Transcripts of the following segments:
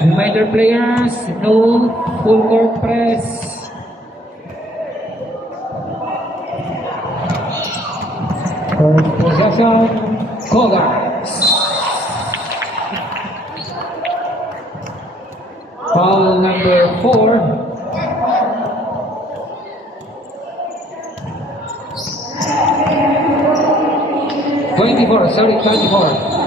Reminder players, no full court press. First possession, Cougars. Foul number 4. Sorry, 24.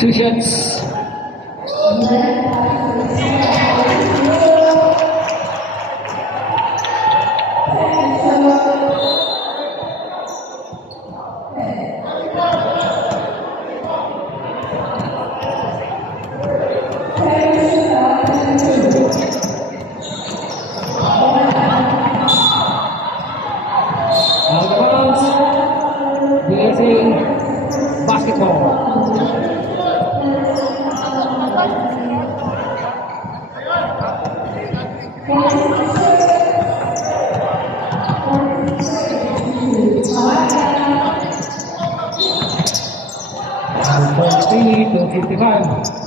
Two shots. Basketball. To 55.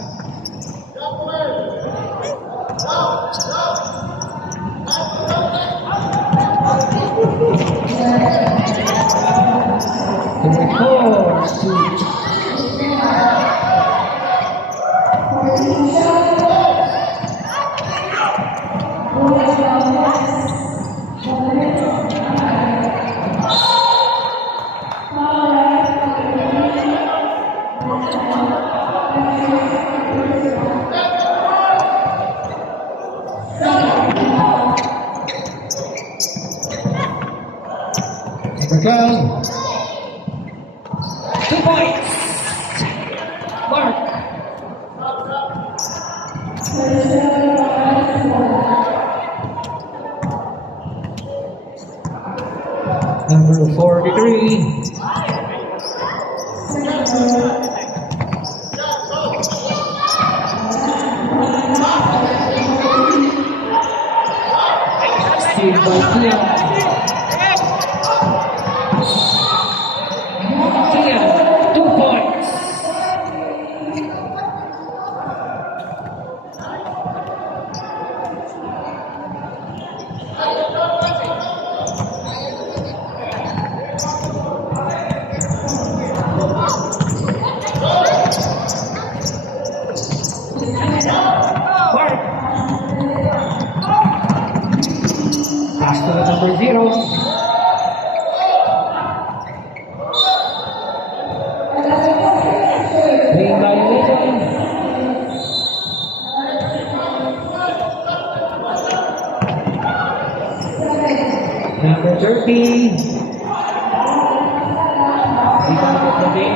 Go. 2 points. Mark. Number 43. Steve Barkley. Number 0. Lane violation. Number 30. Rebound of the day.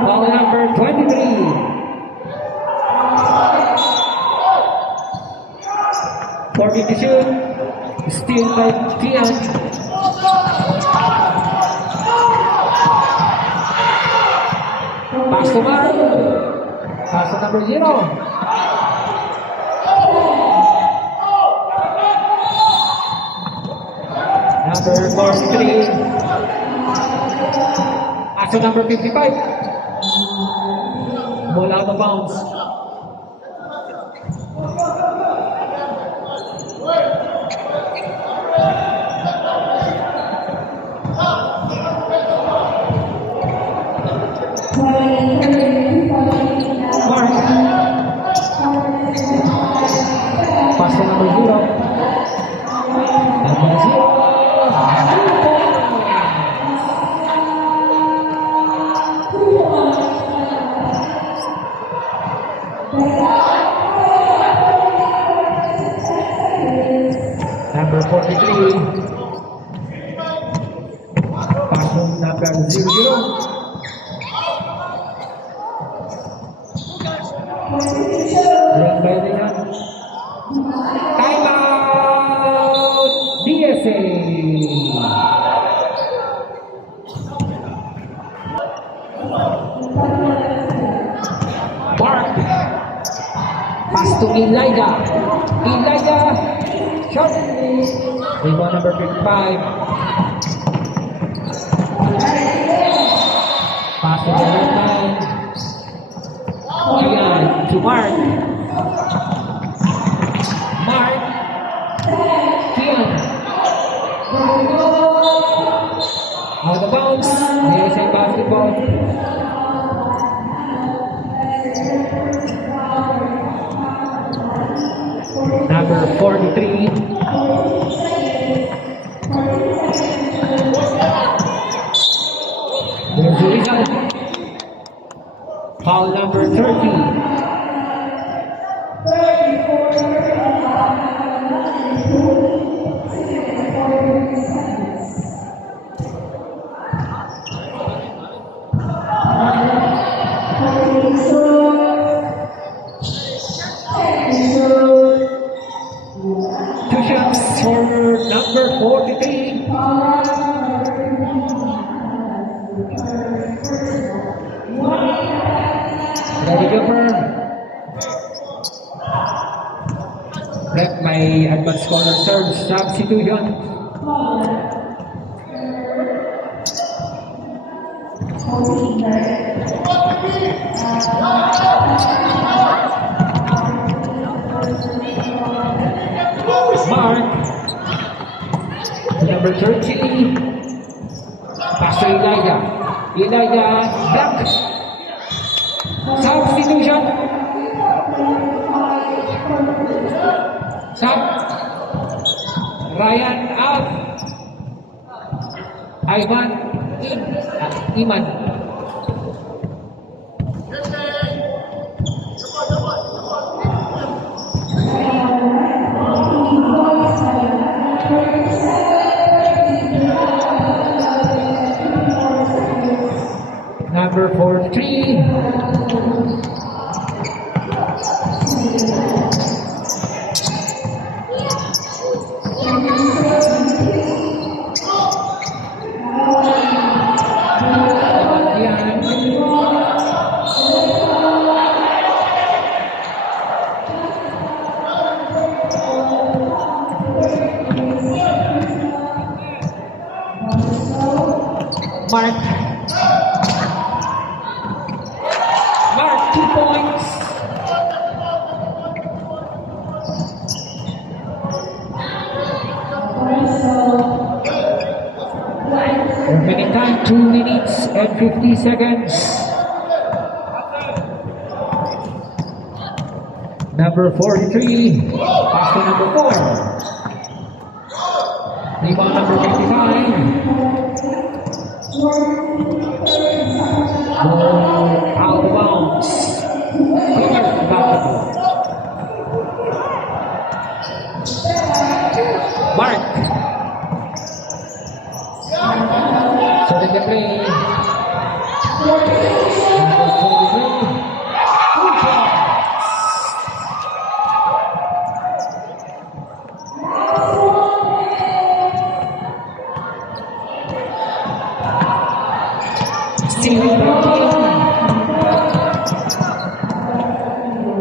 Ball number 23. 40 to shoot. Steal by Tian. Pass to Mark. Pass to number 0. Number 43. Pass to number 55. Ball out of bounds. Pass to number 0. Number 0. from number 00. Red by the timeout DSA. Mark pass to Elijah. Shot. Rebound number 55. Pass to the red man. Ayan, to Mark. Kian. Out of bounds. There's a basketball. Number 43. There's the result. Foul number 30. Two shots for number 43. Ready jumper. Rep by advanced scholar serve substitution. Mark number 30. Pass to Elijah. Block. Substitution. Sub. Ryan out. Iman in. Iman. Number 43. Mark 2 points. Remaining time 2 minutes and 50 seconds. Number 43. Pass to number 4. Rebound number 55. Out of bounds. Basketball. Mark. Starting the play.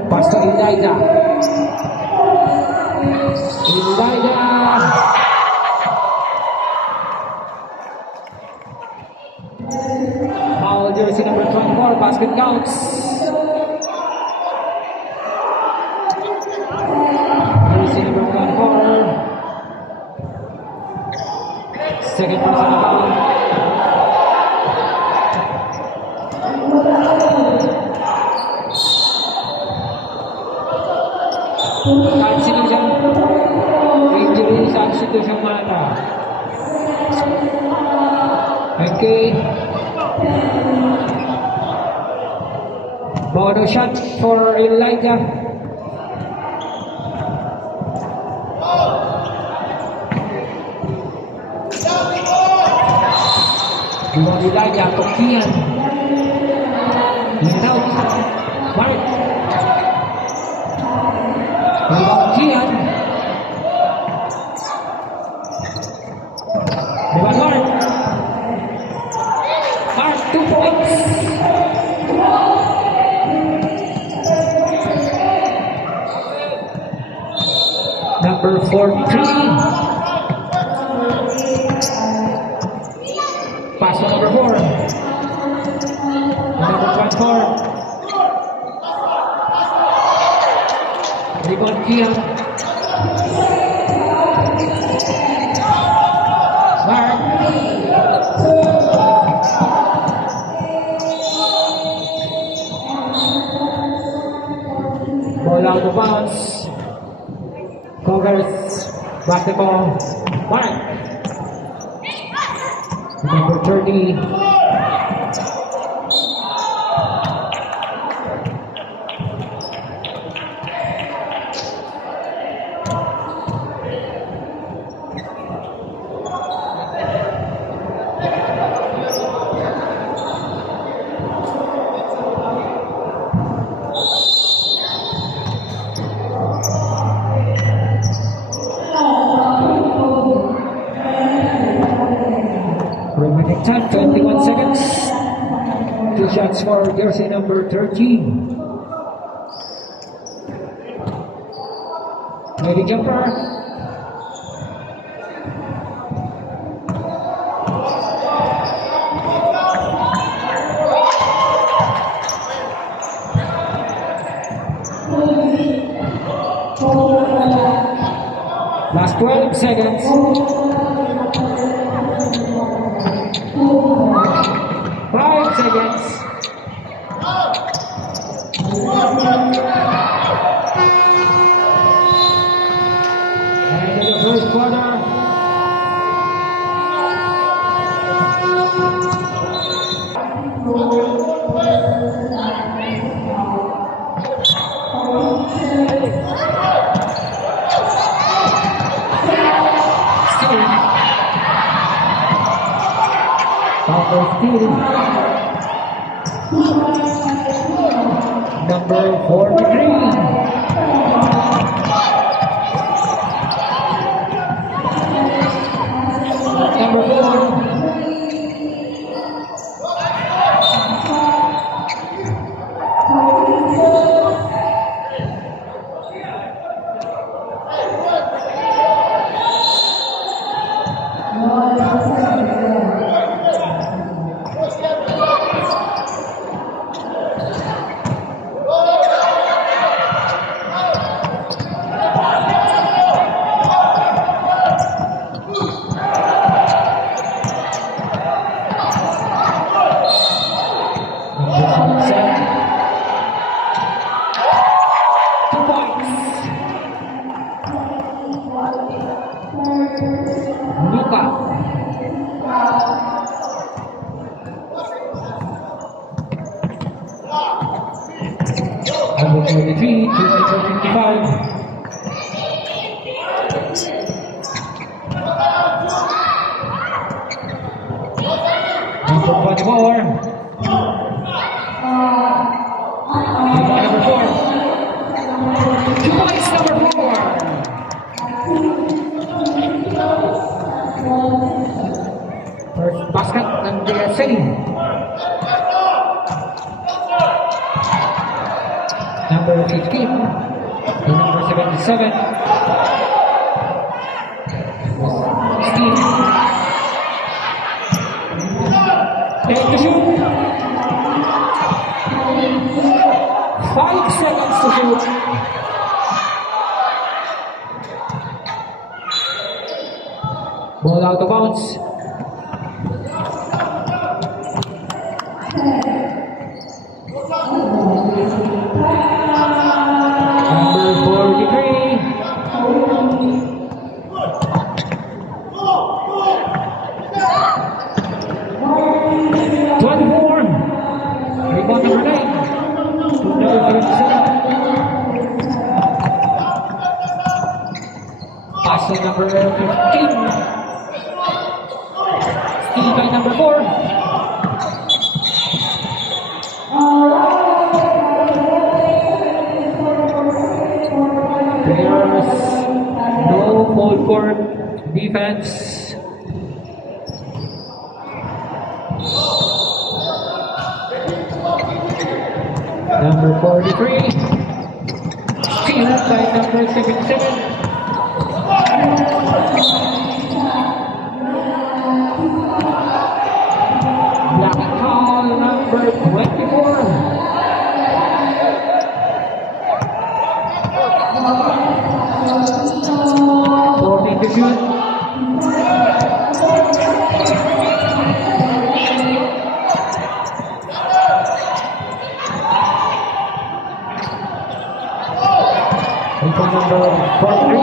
Pass to Elijah. Foul jersey number 24, basket counts. Jersey number 24. Second personal foul. Substitution. Injury substitution mana. Okay. Bonus shot for Elijah. Rebound Elijah to Kian. In and out. Mark. Rebound Kian. Rebound Mark. Mark, 2 points. Number 43. Pass to number 4. Number 24. Rebound Kian. Mark. Ball out of bounds. Cougars basketball. Mark. Number 30. Remaining time, 21 seconds. 2 shots for jersey number 13. Lady jumper. Last 12 seconds. 5 seconds. And in the first quarter. Number 43. Number 4. Number 23, 55. Number 24. Number 4. 2 points, number 4. First basket ng DSA. Number 15 to number 77. Steve. Take the shoot. 5 seconds to shoot. Ball out of bounds. Number 43. Rebound number 9. To number 77. Pass to number 15. Steal by number 4. court defense. Number 43. Steal by number 77. Blocking call number 24. Holding to shoot. Number 43.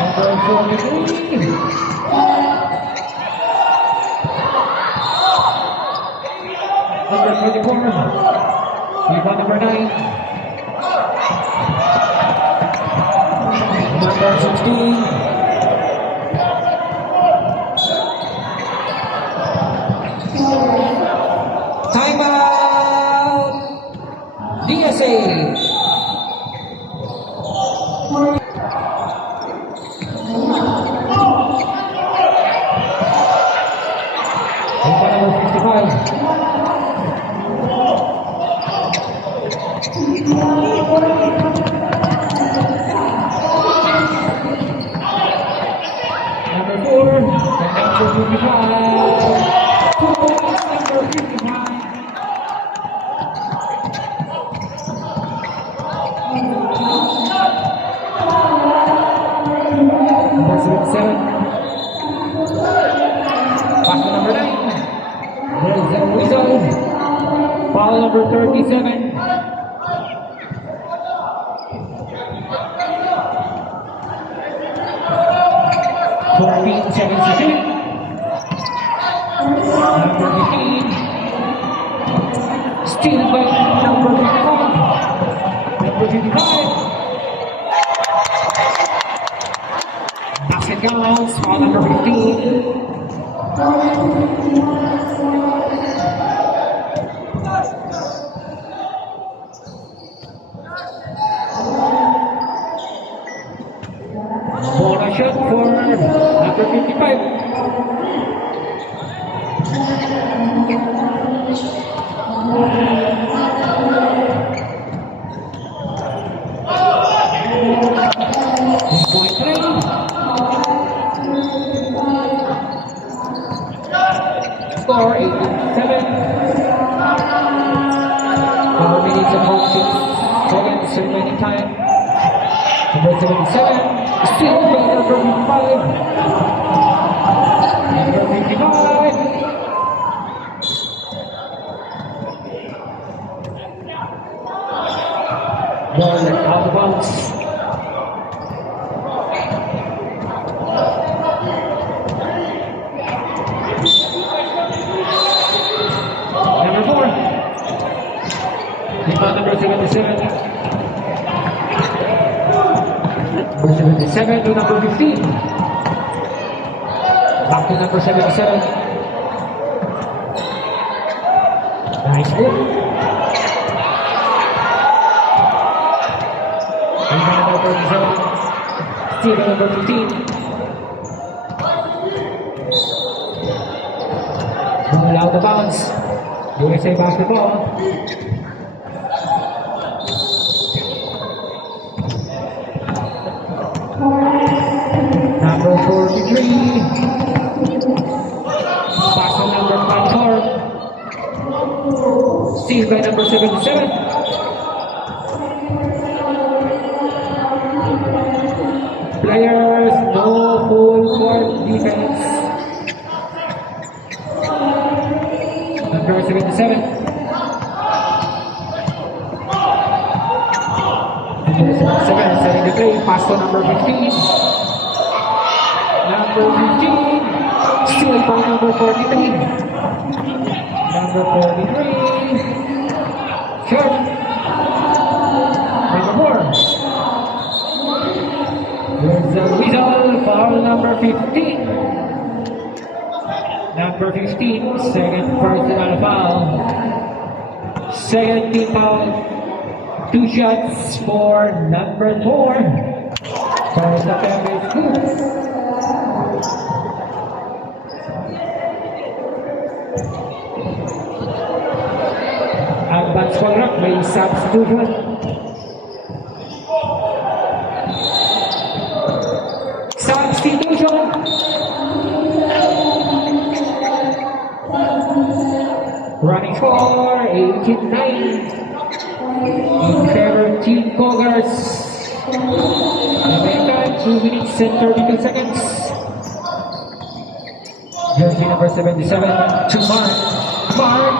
Number 43. Number 24. Rebound number 9. Number 16. Timeout. DSA. Number 55. Number 4, and number 55. Number 55. Number 77. Back to number 9. There's a whistle. Foul number 37. 14 seconds to shoot. Number 15. Steal by number 55. Number 55. Basket counts. Foul number 15. Bonus shot for number 55. Point three. Score 8-7. 4 minutes and 46 seconds remaining time. Number 77. Still by number 55. Number 55. Ball out of bounds. Number 4. Rebound number 77. Number 77 to number 15. Back to number 77. Nice move. Rebound number 37. Steal number 15. Ball out of bounds. USA basketball. Number 43. Pass on number 54. Steal by number 77. Players, no full court defense. Number 77. Number 77 setting the play. Pass to number 15. Number 15. Steal by number 43. Number 43. Short. Number 4. There's a whistle. Foul number 15. Number 15. Second personal foul. Second team foul. 2 shots for number 4. First attempt is good. Advance contract, may substitution. Substitution. Running for 18-9 in favor of Team Cougars. Remaining time 2 minutes and 32 seconds. Jersey number 77 to Mark. Mark.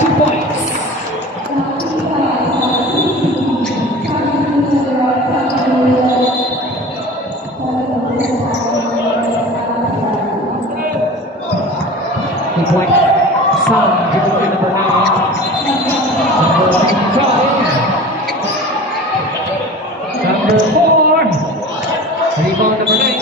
2 points. Point Sam, jersey number 9. Number 55. Number 4. Rebound number 9.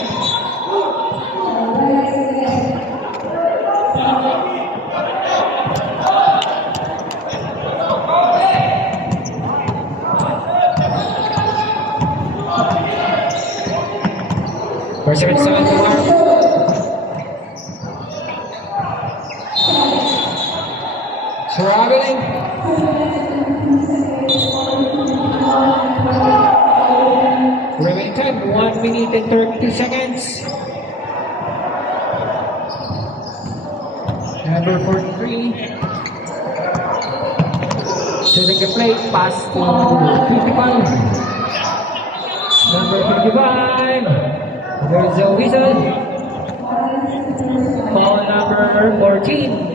For 7 to Mark. Struggling. Remaining time 1 minute and 32 seconds. Number 43. Shooting the plate, pass to 55. Number 55. There's a whistle. Foul number 14.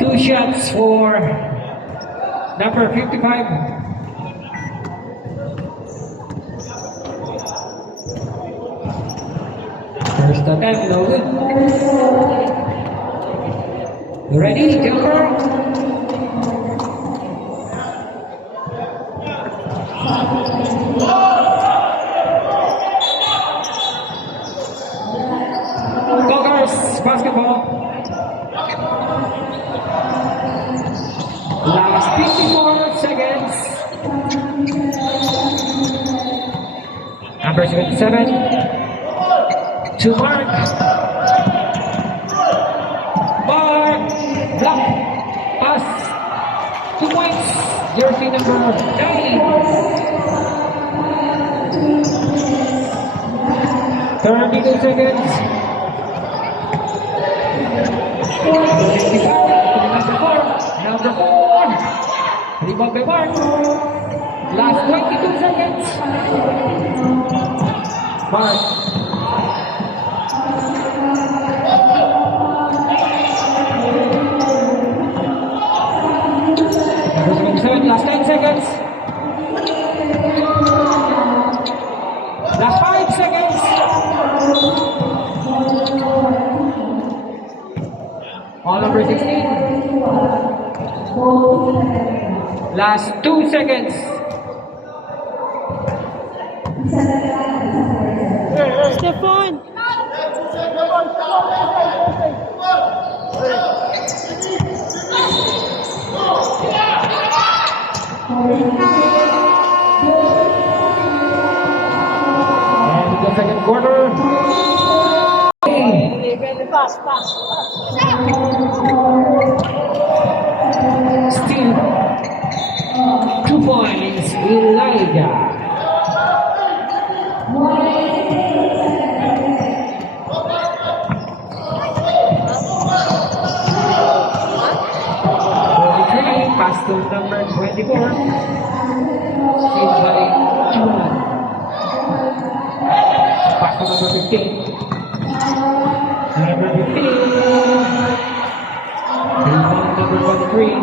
2 shots for number 55. First attempt, no good. You ready, jumper? Cougars basketball. Last 54 seconds. Number 77 to Mark. Mark, block, pass, 2 points. Jersey number 9. 32 seconds. Number 4. Rebound by Mark. Last 22 seconds. Mark. Number 27, last 10 seconds. Last 5 seconds. All number 16. Last 2 seconds. Stefan! And the second quarter. Pass. Still 2 points, Elijah. Pass to number 24. Saved by Juan. Pass to number 15. Number 15. Rebound number 13.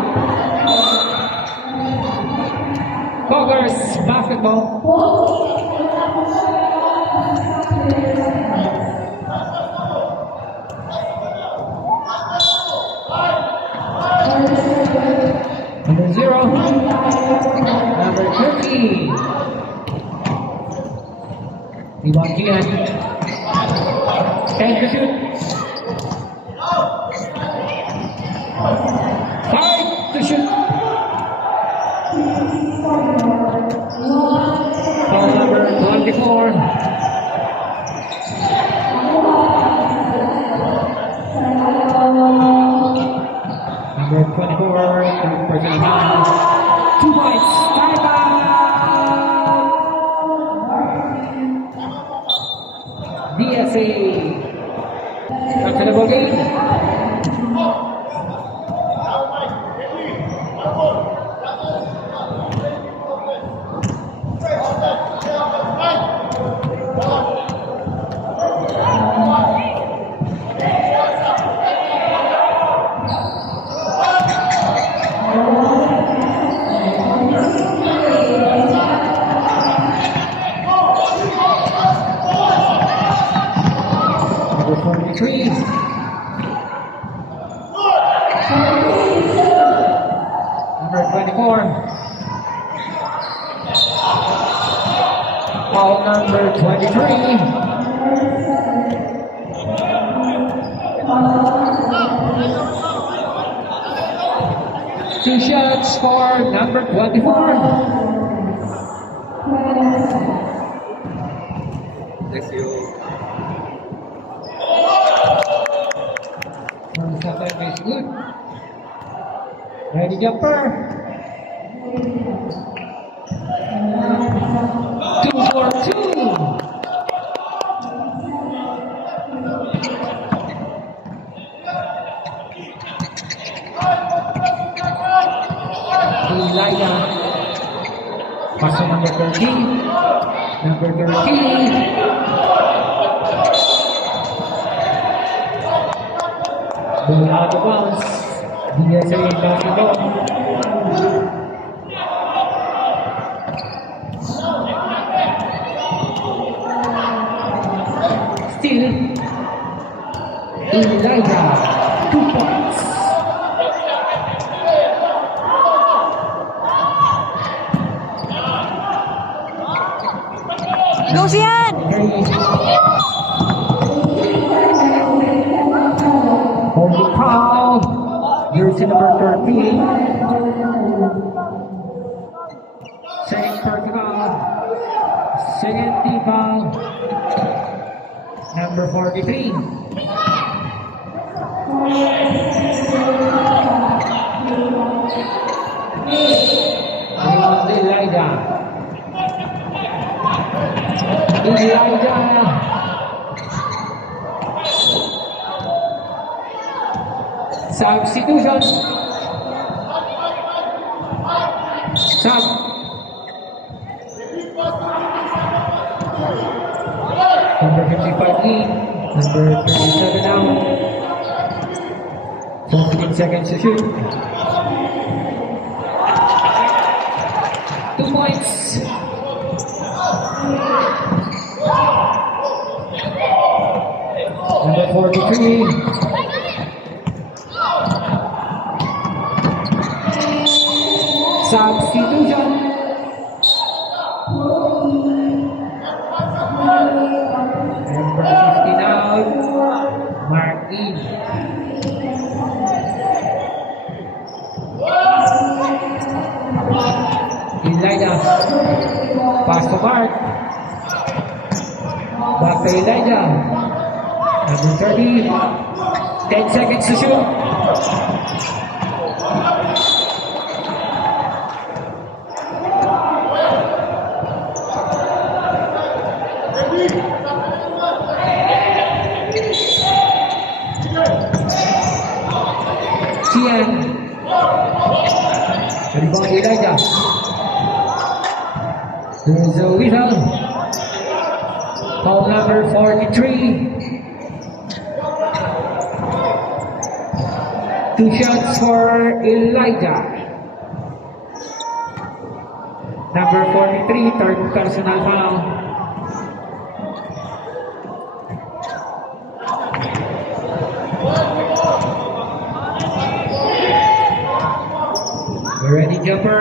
Cougars basketball. Number 0. Number 13. Rebound Gian. 10 to shoot. 5 to shoot. DSA. Back to the ball game. Number 43. Number 24. Foul number 23. Two shots for number 24. Thank you. First time is good. Ready jumper. 2-4-2. Elijah. Pass to number 13. Number 13. Ball out of bounds. DSA basketball. Still, Elijah, 2 points. Goes yan! Holding foul. Jersey number 13. Second personal. Second team foul. Number 43. Elijah. Elijah. Substitution. Sub. Number 55 in. Number 37 out. 17 seconds to shoot. 2 points. Number 43. Substitution. Number 15 out. Mark in. Elijah. Pass to Mark. Back to Elijah. Number 30. 10 seconds to shoot. Cian. Rebound Elijah. There's a whistle. Foul number 43. 2 shots for Elijah. Number 43, third personal foul. Ready jumper.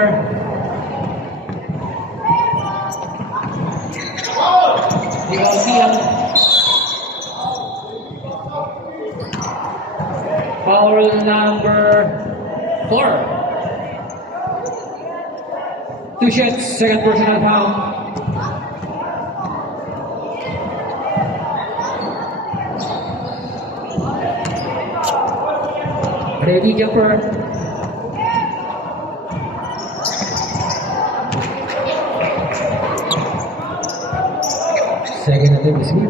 Foul number 4. 2 shots, second personal foul. Ready jumper. Second attempt is good.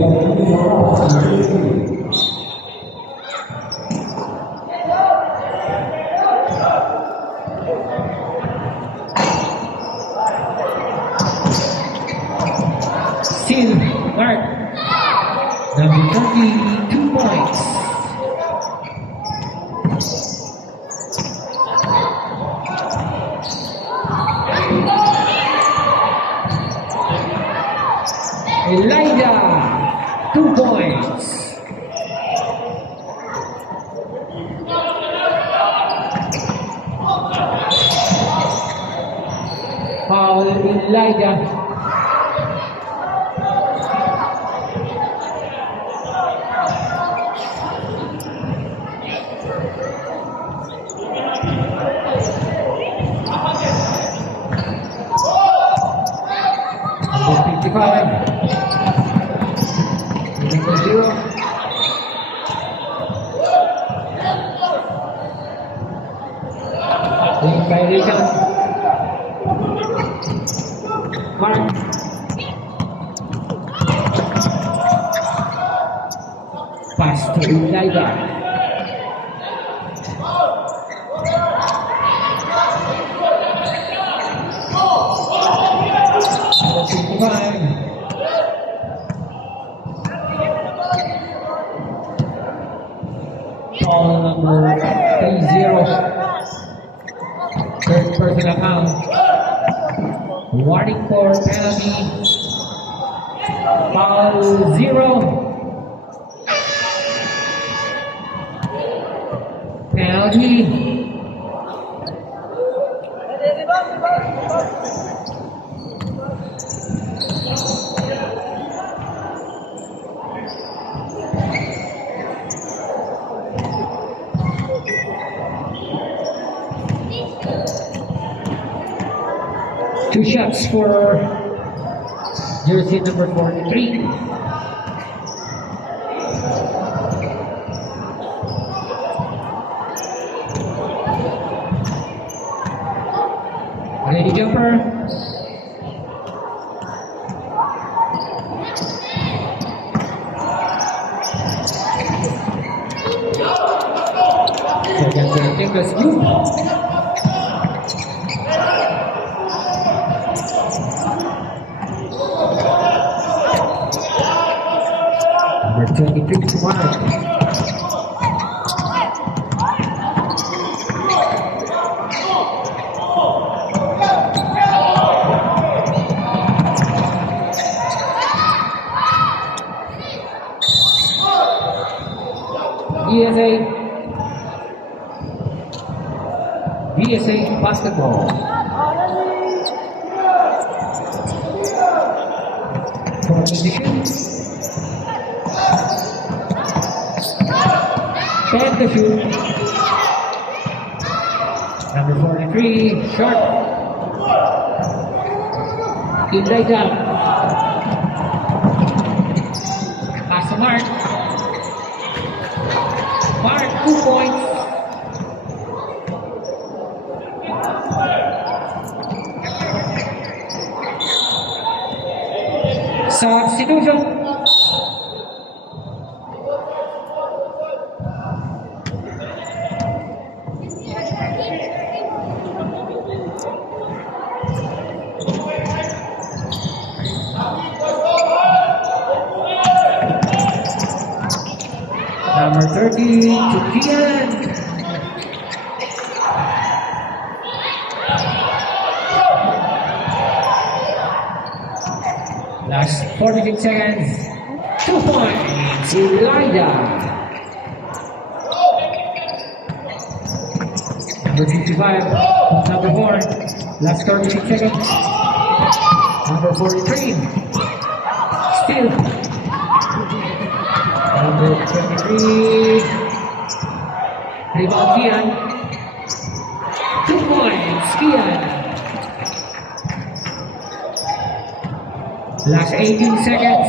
Still, Mark. Number 30, 2 points. Elijah, 2 points. Foul Elijah. Number 55. Number 0. Link violation. Mark. Pass to Elijah. Number 55. Foul number 30. Third personal foul. Warning for penalty. Foul 0. Penalty. Two shots for jersey number 43. Ready jumper. Second setting, let's go. Number 26, Mark. DSA basketball. For position. 10 to shoot. Number 43, short. Elijah. Pass to Mark. Mark, 2 points. Substitution. Number 30 to Kian. Last 46 seconds. 2 points. Elijah. Number 55. Number 4. Last 46 seconds. Number 43. Still. Number 23. Rebound Kian. 2 points. Kian. Last 18 seconds.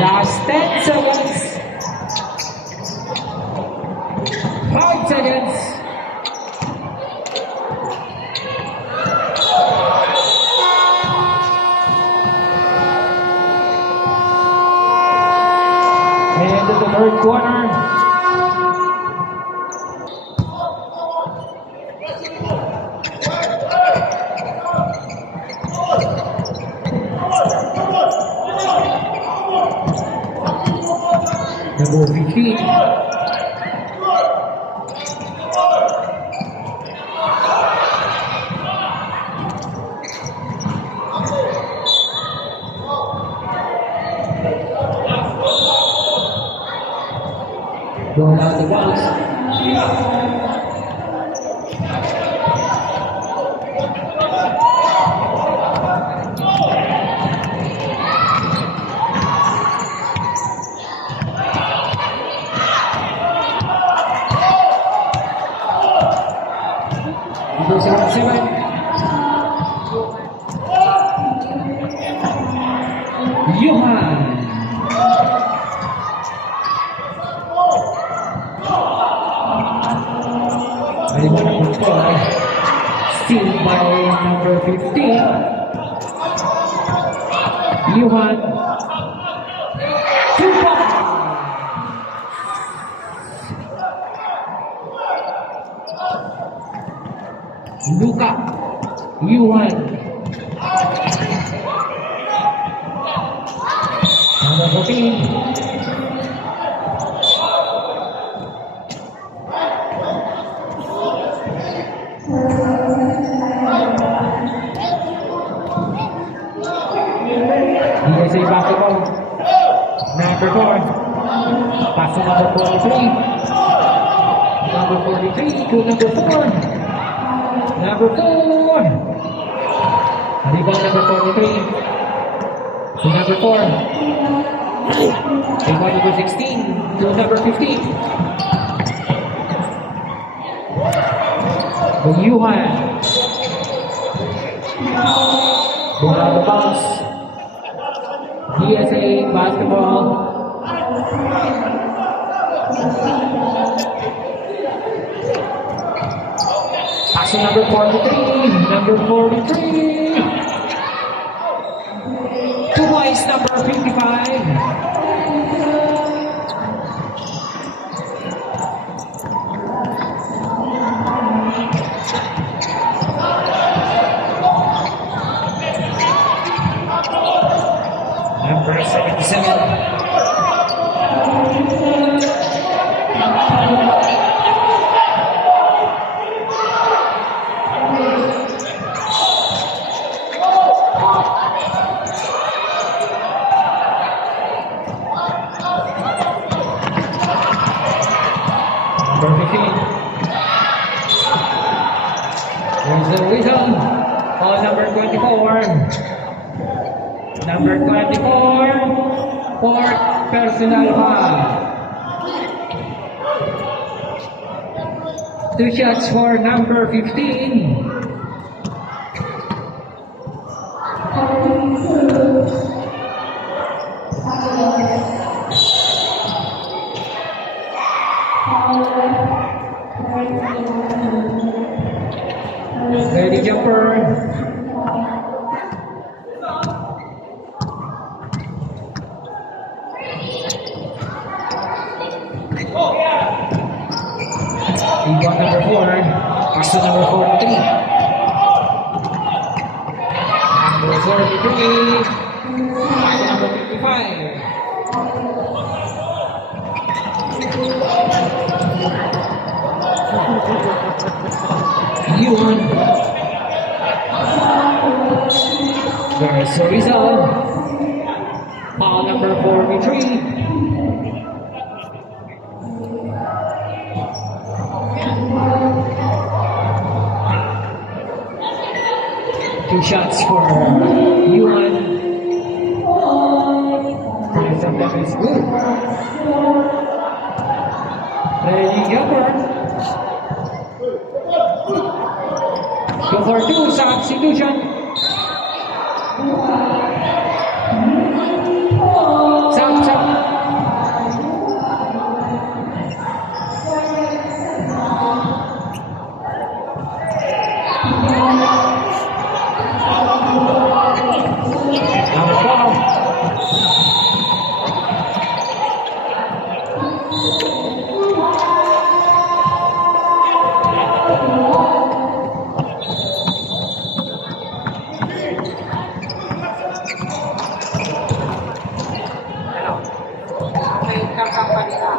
Last 10 seconds. 5 seconds. number 15. Going out the bounce. Number 77. Johan. Still by number 15. Johan. 2 points. Luka. Johan. Number 14. USA basketball. Number 4. Pass to number 43. Number 43 to number 4. Number 4. Rebound number 43. To number 4. Rebound number 16 to number 15. Johan. Going out the bounce. DSA basketball. Pass to number 43. Number 43. 2 points, number 55. Number 77. Number 15. There's the whistle. Call number 24. Number 24, fourth personal foul. 2 shots for number 15. Ready jumper. Rebound number 4. Pass to number 43. Number 43. Pass to number 55. Johan. There's the result. Foul number 43. Two shots for Johan. From that is good. Ready jumper. Go for 2 substitution. Sub. May kakapalita.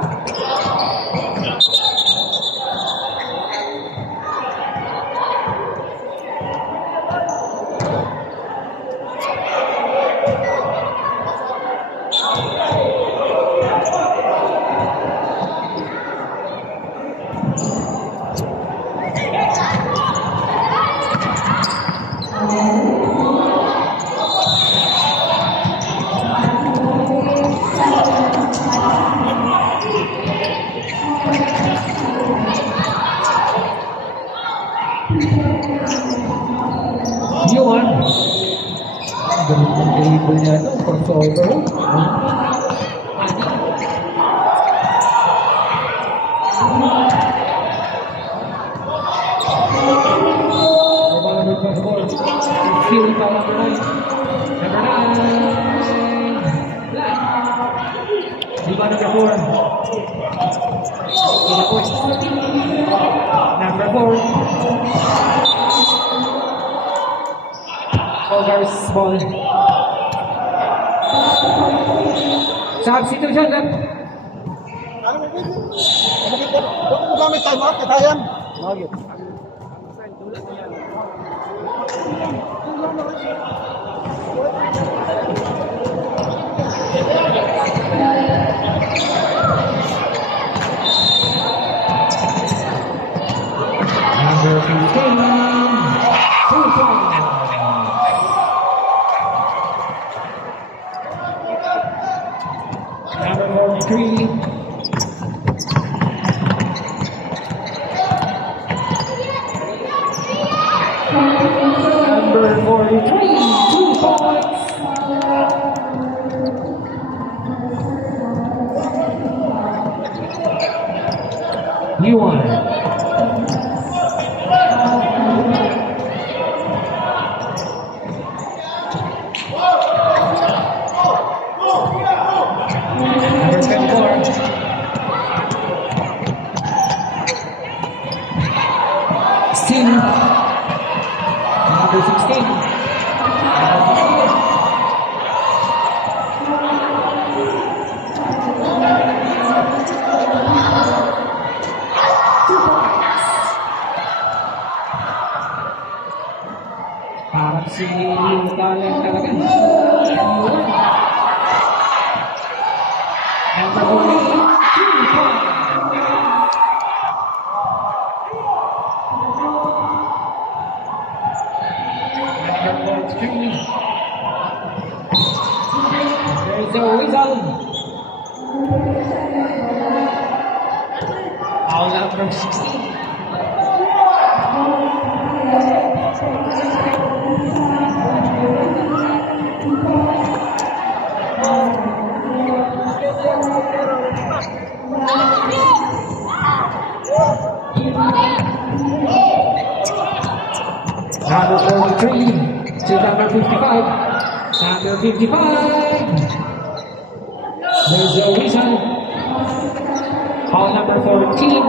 Yuan. Galing ng table niya ito. Crossover. Fury by number 9. Number 9. Diba number 4? Number 4. Bulgars ball. Substitution left. Ano gamit time out? Katayan. Lagi. Number 15. 2 points. Number 43. Number 43, 2 points. Yuan. Number 24. Still. Number 16. Parang si Talent talaga. Number 48. There's a whistle. Foul number 16. Number 43 to number 55. Number 55. There's a whistle. Foul number 14.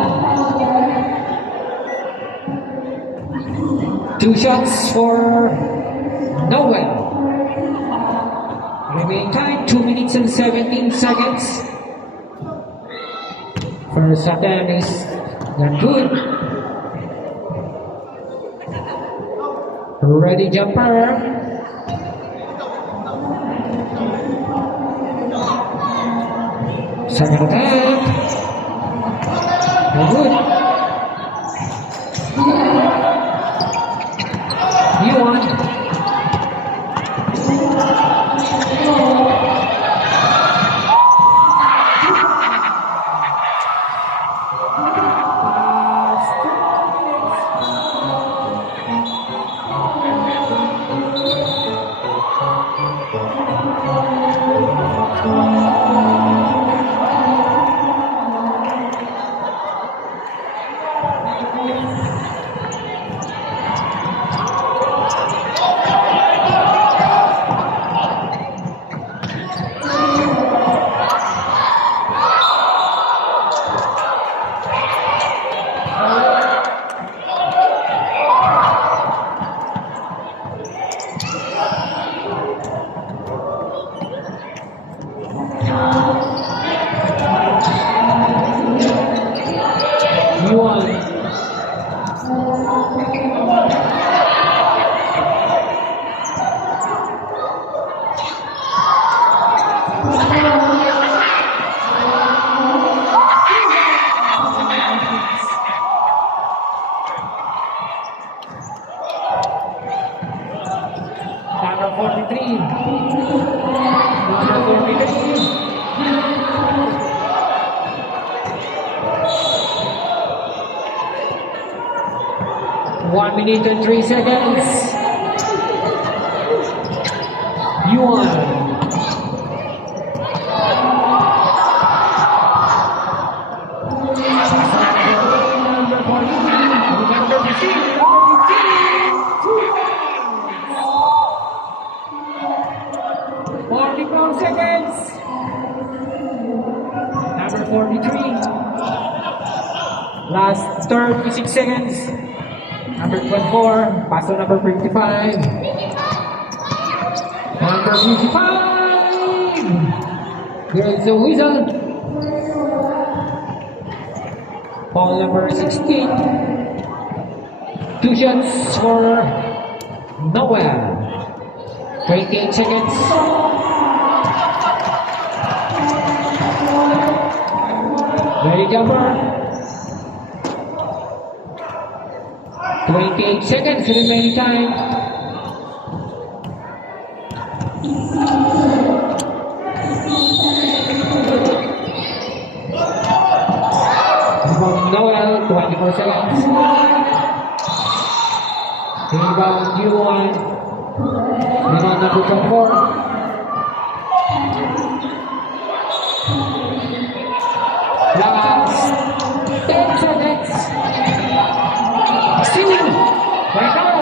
2 shots for Noel. Remaining time 2 minutes and 17 seconds. First attempt is not good. Ready jumper. Second attempt. No good. Yuan. Number 43. Number 43. One minute and 3 seconds. Yuan. Number 43. Number 15. Number 15. 44 seconds. Number 43. Last 36 seconds. Number 24. Paso number 55. Number 55. There's a whistle. Ball number 16. 2 shots for Noel. 28 seconds. Ready jumper. 28 seconds remaining time. Rebound Noel, 24 seconds. Rebound U1. Rebound number 24. Last 10 seconds. Stealing. Right now,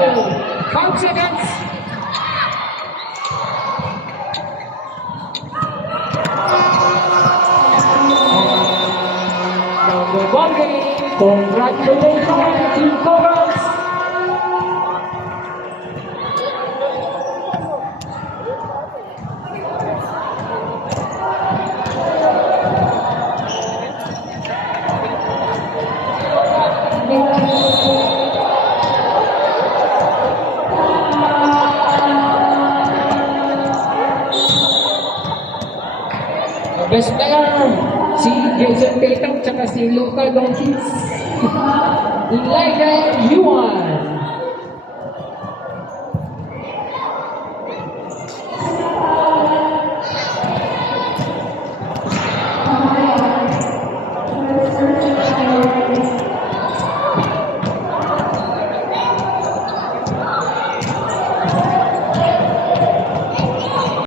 5 seconds. Number 1 game. Congratulations, Team Cobras. Best player, si Jason Tatum tsaka si Luka Doncic. Elijah Yuan.